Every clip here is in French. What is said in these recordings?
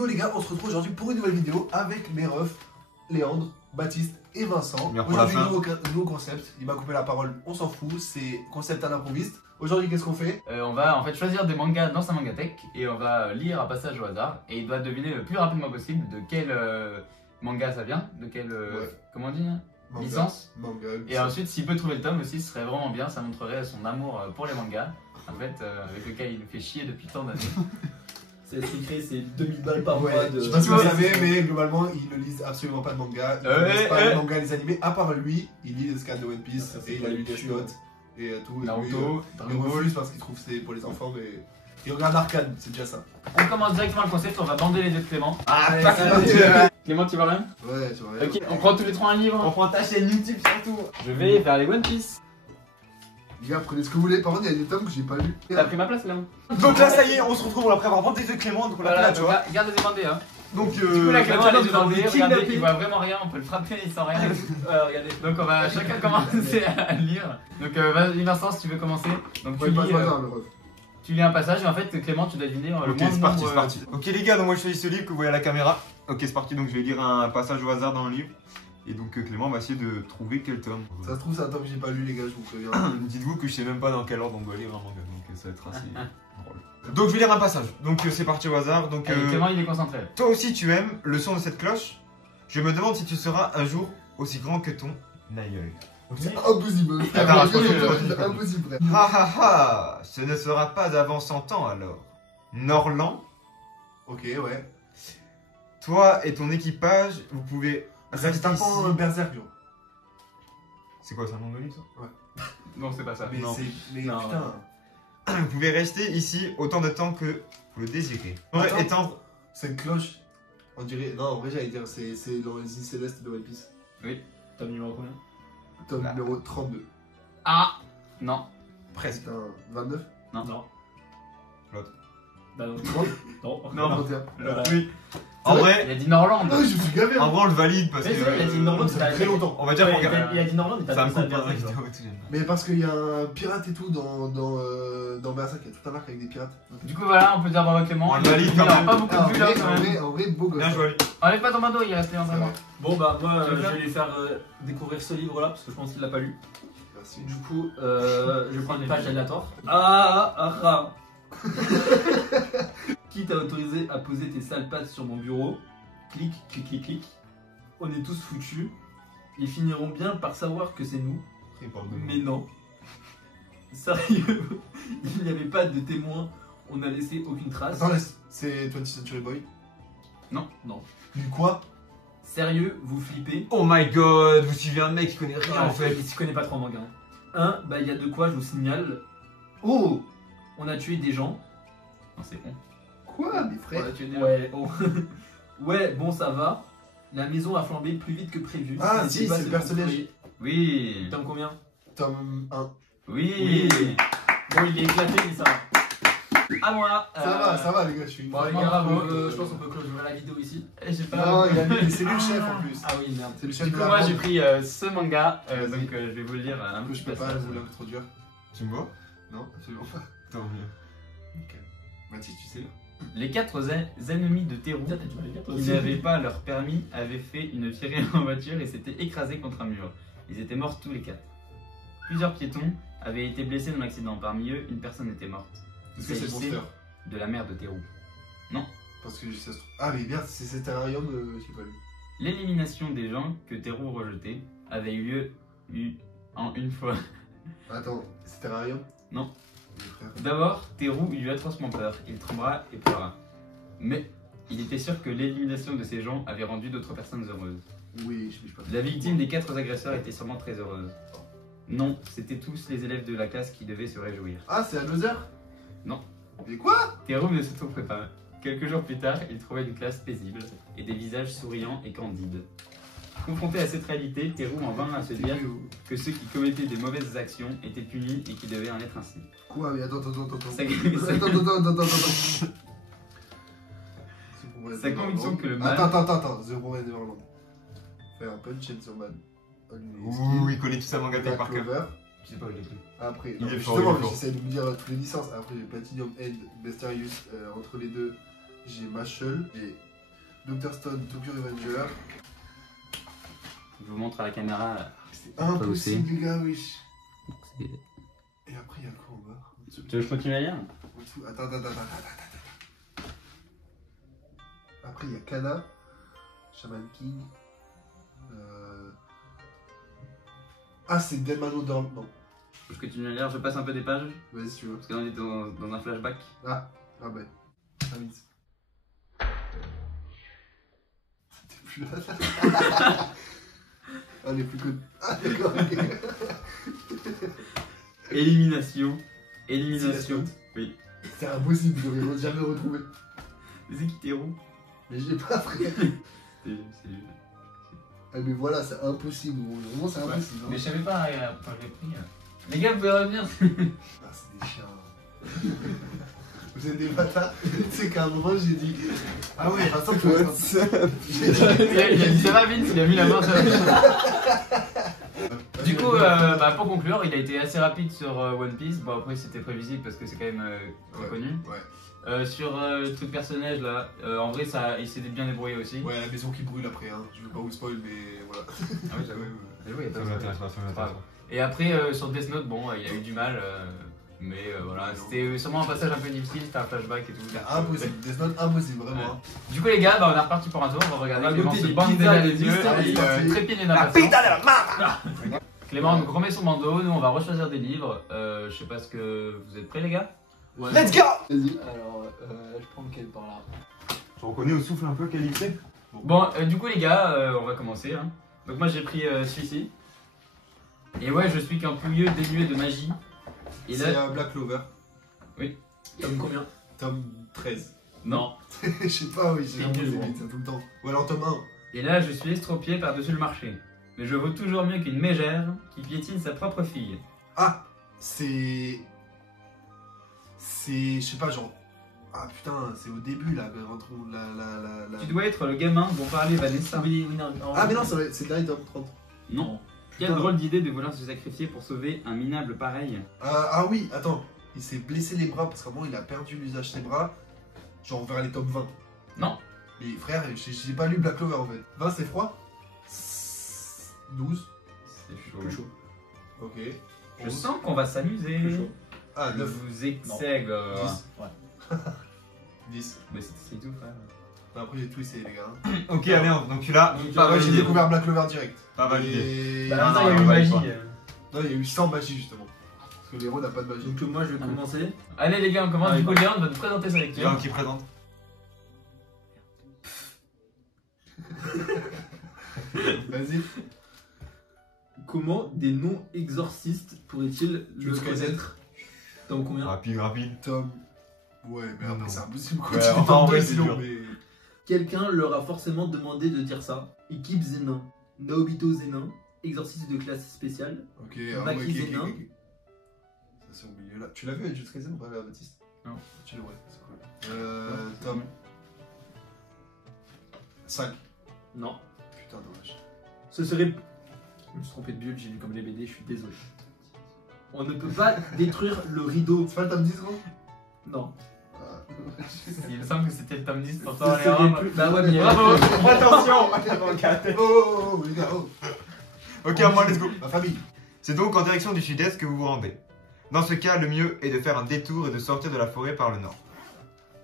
Yo les gars, on se retrouve aujourd'hui pour une nouvelle vidéo avec mes refs, Léandre, Baptiste et Vincent. Aujourd'hui, nouveau concept, il m'a coupé la parole, on s'en fout, c'est concept à l'improviste. Aujourd'hui, qu'est-ce qu'on fait? On va en fait choisir des mangas dans sa mangatech et on va lire un passage au hasard et il doit deviner le plus rapidement possible de quel manga ça vient, de quel, comment on dit, Manga. Licence. Manga, et ensuite, s'il peut trouver le tome aussi, ce serait vraiment bien, ça montrerait son amour pour les mangas, en fait, avec lequel il fait chier depuis tant d'années. C'est secret, c'est 2000 balles par mois de... Je sais pas si vous savez, mais globalement, ils ne lisent absolument pas de manga. Ils ne lisent pas les mangas, les animés. À part lui, il lit les scans de One Piece et il a lu Death Note et tout. Naruto, il refuse parce qu'il trouve que c'est pour les enfants, mais il regarde Arcane, c'est déjà ça. On commence directement le concept, on va bander les yeux de Clément. Ah, Clément, tu vois rien? Ouais, tu vois rien. Ok, on prend tous les trois un livre. On prend ta chaîne YouTube surtout. Je vais vers les One Piece. Les gars, prenez ce que vous voulez. Par contre, il y a des tomes que j'ai pas lus. T'as pris ma place, Clément? Donc là, ça y est, on se retrouve après avoir bandé de Clément. Donc on l'a Voilà, tu vois. garde les bandés, hein. Donc Du coup, là, Clément, les yeux dans le nez, regardez, kidnappé. il voit vraiment rien, on peut le frapper, il sent rien. Regardez. Donc on va chacun commencer à lire. Donc vas-y Vincent, si tu veux commencer. Donc Ouais, pas le ref. tu lis un passage et en fait Clément, tu dois deviner le Ok, moins c'est de parti, nombre, c'est parti. Ok les gars, donc moi je choisis ce livre que vous voyez à la caméra. Ok, c'est parti, donc je vais lire un passage au hasard dans le livre. Et donc Clément va essayer de trouver quel tome. Ça se trouve, c'est un tome que j'ai pas lu, les gars, je vous préviens. Dites-vous que je sais même pas dans quel ordre on doit lire un manga, donc ça va être assez drôle. Donc je vais lire un passage, donc c'est parti au hasard. Donc Allez, Clément, il est concentré. toi aussi tu aimes le son de cette cloche. Je me demande si tu seras un jour aussi grand que ton aïeul. C'est impossible. Attends, C'est impossible, frère. Ha ha ha, ce ne sera pas avant 100 ans alors. Norland, Ok, ouais. toi et ton équipage, vous pouvez C'est rester un ici. pan Berserk, genre. C'est quoi, c'est un nom de livre ça? Non, c'est pas ça. Mais Non. c'est. Mais Non. putain. Vous pouvez rester ici autant de temps que vous le désirez. Attends. Étendre. C'est une cloche. On dirait. Non, en vrai, j'allais dire, c'est dans les îles célestes de One Piece. Oui. Tome numéro combien? Tome Bah. numéro 32. Ah non. Presque. Putain, 29. Non. L'autre. Bah non. Non. Non. 31. Oui. En vrai, Il a dit Norland. Ah, je suis gavé. en vrai, on le valide parce Mais que. c'est vrai, il a dit Norland, Ça fait très longtemps. On va dire qu'on regarde. Il a dit Norland, mais Ça t'as me pas coupe ça pas la bien. vidéo et tout, j'aime pas. Mais parce qu'il y a un pirate et tout dans Berserk, il y a tout un arc avec des pirates. Du coup, voilà, on peut dire bravo Clément. On le valide Il quand aura même. pas beaucoup de vues là quand même. En vrai, beau gosse. Bien joué. Enlève pas ton bandeau, il reste Léandre et moi. Bon bah moi Tu veux je bien vais lui faire découvrir ce livre là parce que je pense qu'il l'a pas lu. Merci. Du coup je vais prendre une page aléatoire. Ah. Qui t'a autorisé à poser tes sales pattes sur mon bureau? Clic, clic, clic, clic. On est tous foutus. Ils finiront bien par savoir que c'est nous. Mais non. Sérieux, il n'y avait pas de témoins. On n'a laissé aucune trace. Attends, laisse. C'est 20th Century Boy. Non. Du quoi? Sérieux, vous flippez? Oh my god, vous suivez un mec qui connaît rien en fait. Il s'y connaît pas trop en manga. Bah il y a de quoi, je vous signale. Oh, on a tué des gens. Non, c'est con. Quoi, mes frères? On a tué des gens. Ouais, oh. Ouais, bon ça va. La maison a flambé plus vite que prévu. Ah, N'hésitez si, pas à c'est se le personnage. procurer. Oui. Tome combien? Tome 1. Oui. Bon, il est éclaté, mais ça va. À moi. Ça va, les gars, je suis une Bon, les Franchement, gars, bravo. je pense qu'on peut clôturer la vidéo ici. J'ai pas. Non, c'est lui le chef en plus. Ah oui, merde. C'est le chef Du de coup, la moi bande. j'ai pris ce manga, Vas-y. donc je vais vous le lire un Un peu, peu. je peux pas, vous l'avez trop dur. Tu me vois? Non, absolument pas. Tant mieux. Ok. Mathis, tu sais. Les quatre ennemis de Terou, Putain, t'as du mal à lire, toi qui aussi. n'avaient pas leur permis, avaient fait une virée en voiture et s'étaient écrasés contre un mur. Ils étaient morts tous les quatre. Plusieurs piétons avaient été blessés dans l'accident. Parmi eux, une personne était morte. Est-ce que c'est le s'agissait monster? de la mère de Terou. Parce que ça se trouve. Ah, mais merde, c'est cet terrarium, j'ai pas lu. L'élimination des gens que Terou rejetait avait eu lieu en une fois. Attends, c'est terrarium? Non. Mes frères. D'abord, Terou eut atrocement peur. Il trembla et pleura. Mais il était sûr que l'élimination de ces gens avait rendu d'autres personnes heureuses. Oui, je pas. La victime des quatre agresseurs était sûrement très heureuse. Non, c'étaient tous les élèves de la classe qui devaient se réjouir. Ah, c'est Another? Non. Mais quoi? Terou ne se trompait pas. Quelques jours plus tard, il trouvait une classe paisible et des visages souriants et candides. Confronté à cette réalité, Terou en vint à se dire que ceux qui commettaient des mauvaises actions étaient punis et qu'il devait en être ainsi. Quoi? Mais attends. Sa- Attends. Sa conviction que le mal- Attends, The Roman Neverland. Faire un punch and man. Ouh, il connaît tout ça manga Black par cœur. Clover. Je sais pas où il est pris. Après, Il non, est mais fort, justement, il est fort. j'essaie de me dire toutes les licences. Après, j'ai Platinum End, Mysterious. Entre les deux, j'ai Mashal. J'ai Dr. Stone, Tokyo Revenger. Je vous montre à la caméra. C'est impossible, les gars, wesh. C'est- Et après, il y a quoi en bas? En dessous. Tu veux que je continue à lire? En dessous. Attends. Après, il y a Kana, Shaman King. Ah, c'est Delmano Dorm. Non, Je continue à lire, je passe un peu des pages. vas-y si tu veux. Parce qu'on est dans un flashback. Ah bah. Ah oui. T'es plus là. Ah, les plus connus. Ah, d'accord, ok. Élimination. Oui. C'est impossible, je l'aurais jamais retrouvé. C'est qui Théroux? Mais j'ai pas, frère. C'est lui. Ah, mais voilà, c'est impossible. Vraiment, c'est impossible. Mais je savais pas quand je l'ai pris. Les gars, vous pouvez revenir. Ah, c'est des chiens. Vous êtes des bâtards. Tu sais qu'à un moment, j'ai dit. Ah ouais, attends, tu vois. Il a dit ça va vite, il a mis la main sur la main. Du coup, pour conclure, il a été assez rapide sur One Piece. Bon, après, c'était prévisible parce que c'est quand même très connu. Ouais. Sur le truc personnage là, en vrai, il s'est bien débrouillé aussi. Ouais, la maison qui brûle après, hein. Je veux pas vous spoil, mais voilà. Ah oui, j'avoue. J'avoue, il y a pas Ça de m'intéresse pas, ça m'intéresse pas. Et après, sur Death Note, bon, il a eu du mal. Mais voilà, c'était sûrement un passage un peu difficile, c'était un flashback et tout. C'est impossible, Death Note, impossible, vraiment. Ouais. Du coup, les gars, on est reparti pour un tour. On va regarder On va Clément goûter se les bander pizzas les des yeux mystères, et c'est trépiner dans La la pita de la mama. Clément donc remet son bandeau, nous on va rechoisir des livres. Je sais pas ce que. Vous êtes prêts, les gars? Ouais. Let's go. Vas-y. Alors, je prends lequel par là? Tu reconnais au souffle un peu quel livre c'est? Bon, du coup, les gars, on va commencer. Hein. Donc, moi j'ai pris celui-ci. Et ouais, je suis qu'un pouilleux dénué de magie. Et C'est là. Black Clover. Tome combien? Tome 13. Non. Je sais pas, oui, j'ai C'est l'impression nul, que c'est vite, tout le temps. Ou alors tome 1. Et là, je suis estropié par-dessus le marché. Mais je vaux toujours mieux qu'une mégère qui piétine sa propre fille. Ah, c'est. Je sais pas, genre. Ah putain, c'est au début là, rentrons la. Tu dois être le gamin dont parlait Vanessa. Oui, non. Ah, mais non, c'est le dernier tome 30. Non. Quelle drôle d'idée de vouloir se sacrifier pour sauver un minable pareil. Ah oui, attends. Il s'est blessé les bras parce qu'à un moment il a perdu l'usage de ses bras. Genre vers les tomes 20. Non. Mais frère, j'ai pas lu Black Clover en fait. 20 c'est froid. 12. C'est chaud. Plus chaud. Ok. Je sens qu'on va s'amuser. Plus chaud. Ah, Je 9. vous exègue. 10. Ouais. 10. Mais c'est tout, frère. Après j'ai tout essayé les gars. Ok, allez, donc tu l'as. Donc, Pas Moi j'ai validé. découvert Black Clover direct. Pas validé. Et... Bah, Attends, non, il y a eu ouais, magie. ouais. Non, il y a eu 100 magies justement. Parce que l'héros n'a pas de magie. Donc, moi, je vais commencer. Allez, les gars, on commence. Ah, Du coup, oui. Léon va nous présenter sa lecture. Léon qui présente. Vas-y. Comment des non-exorcistes pourraient-ils le Jusqu'à connaître? Tome combien? Rapide. Tom. Ouais, mais après Non. c'est impossible. Ouais, enfin, en vrai, c'est dur. mais. Quelqu'un leur a forcément demandé de dire ça. Équipe Zénin, Naobito Zénin, exorciste de classe spéciale. Ok, Baki Zénin. Ça c'est au milieu là. Tu l'as vu avec Jutsu Kaisen ou pas, Baptiste? Non. Tu l'as, ouais, c'est cool. Tom. 5. Non. Putain, dommage. Ce serait. Je me suis trompé de bulle, j'ai lu comme les BD, je suis désolé. On ne peut pas détruire le rideau. C'est pas le tome 10 gros? Non. Il me semble que c'était le tome 10 pour Ce toi, serait Léon. plus. Bah ouais, mais il y a- Bravo. Attention. Oh, les gars, oh. Ok, à moi, let's go. Ma famille. C'est donc en direction du sud-est que vous vous rendez. Dans ce cas, le mieux est de faire un détour et de sortir de la forêt par le nord.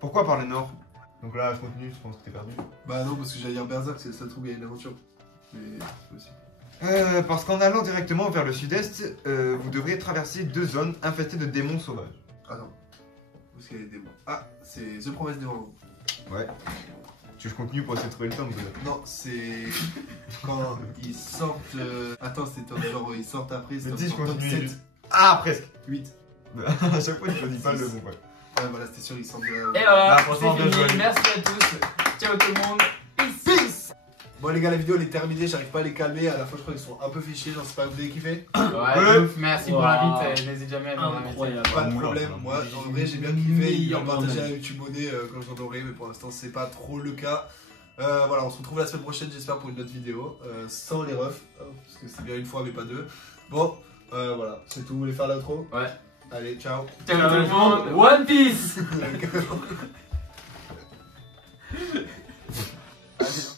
Pourquoi par le nord? Donc là, je continue, je pense que t'es perdu. Bah non, parce que j'allais dire Berserk, c'est le seul truc où il y a une aventure. Mais c'est possible. Parce qu'en allant directement vers le sud-est, vous devrez traverser 2 zones infestées de démons sauvages. Attends. Où est-ce qu'il y a les démons? Ah, c'est The Promise Démon. Ouais. Tu veux que je continue pour essayer de trouver le temps peut-être? Non, c'est quand ils sortent. Attends, c'est top genre ils sortent après. C'est Mais dis, je top continue. 7, Ah, presque. 8. À chaque fois, tu choisis pas le bon, ouais. Ouais, voilà, c'était sûr, ils sortent de. Et voilà, Ah, franchement, c'est bien fini. joué. Merci à tous. Ciao tout le monde. Peace. Bon, les gars, la vidéo elle est terminée. J'arrive pas à les calmer. À la fois, je crois qu'ils sont un peu fichés. J'en sais pas, vous avez kiffé? Ouais, ouf, merci pour Wow. l'invite. N'hésite jamais à venir. Incroyable. Pas de Moulin, problème. moulin. Moi, en vrai, j'ai bien kiffé. Ils Meilleur ont partagé moment. à YouTube Monnaie quand j'en aurai, mais pour l'instant, c'est pas trop le cas. Voilà, on se retrouve la semaine prochaine, j'espère, pour une autre vidéo. Sans les refs. Parce que c'est bien une fois, mais pas deux. Bon, voilà, c'est tout. Vous voulez faire l'outro? Ouais. Allez, ciao. Ciao tout le monde. One Piece. Allez.